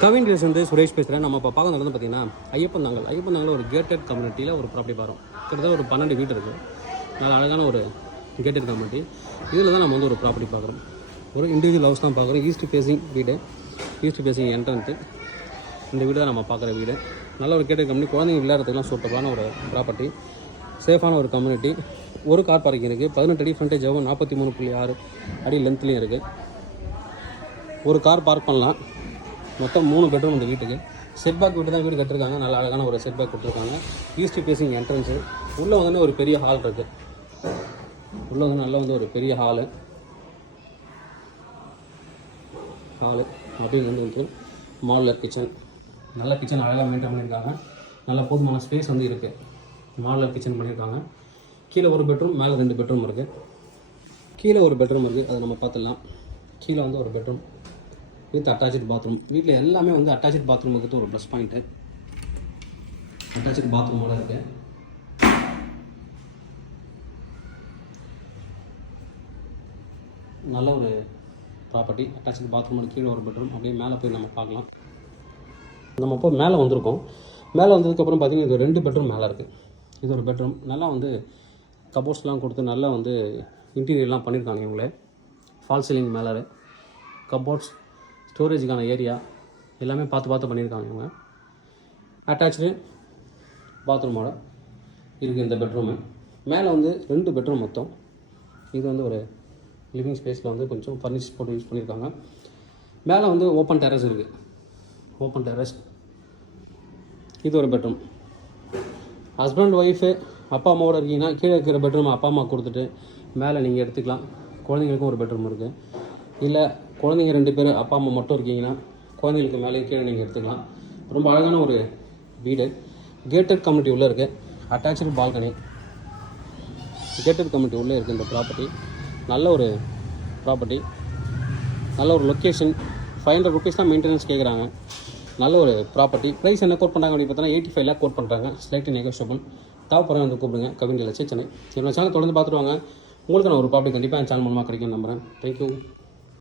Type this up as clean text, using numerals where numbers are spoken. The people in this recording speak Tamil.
கவின் டீலர்ஸ் வந்து சுரேஷ் பேசுகிறேன். நம்ம இப்போ பார்க்க நடந்து பார்த்தீங்கன்னா ஐயப்பந்தாங்கல் ஒரு கேட்டட் கம்யூனிட்டியில் ஒரு ப்ராப்பர்ட்டி பார்க்குறோம். கிட்டத்தட்ட ஒரு 12 வீடு இருக்குது. நல்ல அழகான ஒரு கேட்டட் கம்யூனிட்டி. இதில் தான் நம்ம வந்து ஒரு ப்ராப்பர்ட்டி பார்க்குறோம். ஒரு இண்டிவிஜுவல் ஹவுஸ் தான் பார்க்குறோம். ஈஸ்ட் ஃபேஸிங் வீடு, ஈஸ்ட் ஃபேஸிங் என்ட்ரன்ட்டு. இந்த வீடு தான் நம்ம பார்க்குற வீடு. நல்ல ஒரு கேட்டட் கம்யூனிட்டி, குழந்தைங்க விளையாடுறதுக்குலாம் சூப்பரான ஒரு ப்ராப்பர்ட்டி, சேஃபான ஒரு கம்யூனிட்டி. ஒரு கார் பார்க்கிங் இருக்குது. 18 அடி ஃப்ரண்டேஜ் ஆகும், 43.6 அடி லென்த்லேயும் இருக்குது. ஒரு கார் பார்க் பண்ணலாம். மொத்தம் 3 பெட்ரூம் இந்த வீட்டுக்கு. செட்பேக் வீட்டு தான் வீடு கட்டிருக்காங்க. நல்ல அழகான ஒரு செட்பேக் கொடுத்துருக்காங்க. East facing entrance. உள்ளே வந்து ஒரு பெரிய ஹால் இருக்குது. உள்ளே வந்து நல்லா வந்து ஒரு பெரிய ஹாலு அப்படின்னு வந்து மாடலர் கிச்சன். நல்ல கிச்சன் அழகாக மெயின்டைன் பண்ணியிருக்காங்க. நல்ல போதுமான ஸ்பேஸ் வந்து இருக்குது. மாடலர் கிச்சன் பண்ணியிருக்காங்க. கீழே ஒரு பெட்ரூம், மேலே 2 பெட்ரூம் இருக்குது. கீழே ஒரு பெட்ரூம் இருக்குது, அதை நம்ம பார்த்துடலாம். கீழே வந்து ஒரு பெட்ரூம் வித் அட்டாச்சு பாத்ரூம். வீட்டில் எல்லாமே வந்து அட்டாச்சு பாத்ரூம் இருக்கிறது ஒரு ப்ளஸ் பாயிண்ட்டு. அட்டாச்சு பாத்ரூமோட இருக்குது. நல்ல ஒரு ப்ராப்பர்ட்டி. அட்டாச்சு பாத்ரூமோட கீழே ஒரு பெட்ரூம். அப்படியே மேலே போய் நம்ம பார்க்கலாம். நம்ம இப்போ மேலே வந்திருக்கோம். மேலே வந்ததுக்கப்புறம் பார்த்திங்கன்னா இது 2 பெட்ரூம் மேலே இருக்குது. இது ஒரு பெட்ரூம். நல்லா வந்து கபோர்ட்ஸ்லாம் கொடுத்து நல்லா வந்து இன்டீரியர்லாம் பண்ணியிருக்காங்க இவங்களே. ஃபால் சீலிங் மேலே கபோர்ட்ஸ், ஸ்டோரேஜுக்கான ஏரியா எல்லாமே பார்த்து பண்ணியிருக்காங்க இவங்க. அட்டாச்சு பாத்ரூமோட இருக்குது இந்த பெட்ரூமு. மேலே வந்து 2 பெட்ரூம் மொத்தம். இது வந்து ஒரு லிவிங் ஸ்பேஸில் வந்து கொஞ்சம் ஃபர்னிச்சர் போட்டு யூஸ் பண்ணியிருக்காங்க. மேலே வந்து ஓப்பன் டெரஸ் இருக்குது. Open terrace. இது ஒரு பெட்ரூம். ஹஸ்பண்ட் ஒய்ஃபு அப்பா அம்மாவோட இருக்கீங்கன்னா கீழே இருக்கிற பெட்ரூம் அப்பா அம்மா கொடுத்துட்டு மேலே நீங்கள் எடுத்துக்கலாம். குழந்தைங்களுக்கும் ஒரு பெட்ரூம் இருக்குது. இல்லை குழந்தைங்க 2 பேர் அப்பா அம்மா மட்டும் இருக்கீங்கன்னா குழந்தைங்களுக்கு மேலே கீழே நீங்கள் எடுத்துக்கலாம். ரொம்ப அழகான ஒரு வீடு. கேட்டட் கம்யூனிட்டி உள்ளே இருக்குது. Attach balcony. கேட்டட் கம்யூனிட்டி உள்ளே இருக்குது இந்த ப்ராப்பர்ட்டி. நல்ல ஒரு ப்ராப்பர்ட்டி, நல்ல ஒரு லொக்கேஷன். 500 ருபீஸ் தான் மெயின்டெனன்ஸ் கேட்குறாங்க. நல்ல ஒரு ப்ராப்பர்ட்டி. ப்ரைஸ் என்ன கோட் பண்ணுறாங்க அப்படின்னு பார்த்தோன்னா 85 லேக் கோட் பண்ணுறாங்க. Slightly negotiable. தேவைப்படுறவங்க வந்து கூப்பிடுங்க. கவின் டீலர்ஸ் சென்னை. என்னோட சேனல் தொடர்ந்து பார்த்துட்டு வாங்க. உங்களுக்கு நான் ஒரு ப்ராப்பர்ட்டி கண்டிப்பாக என் சேனல் மூலமாக கிடைக்கும் நம்புகிறேன். தேங்க்யூ.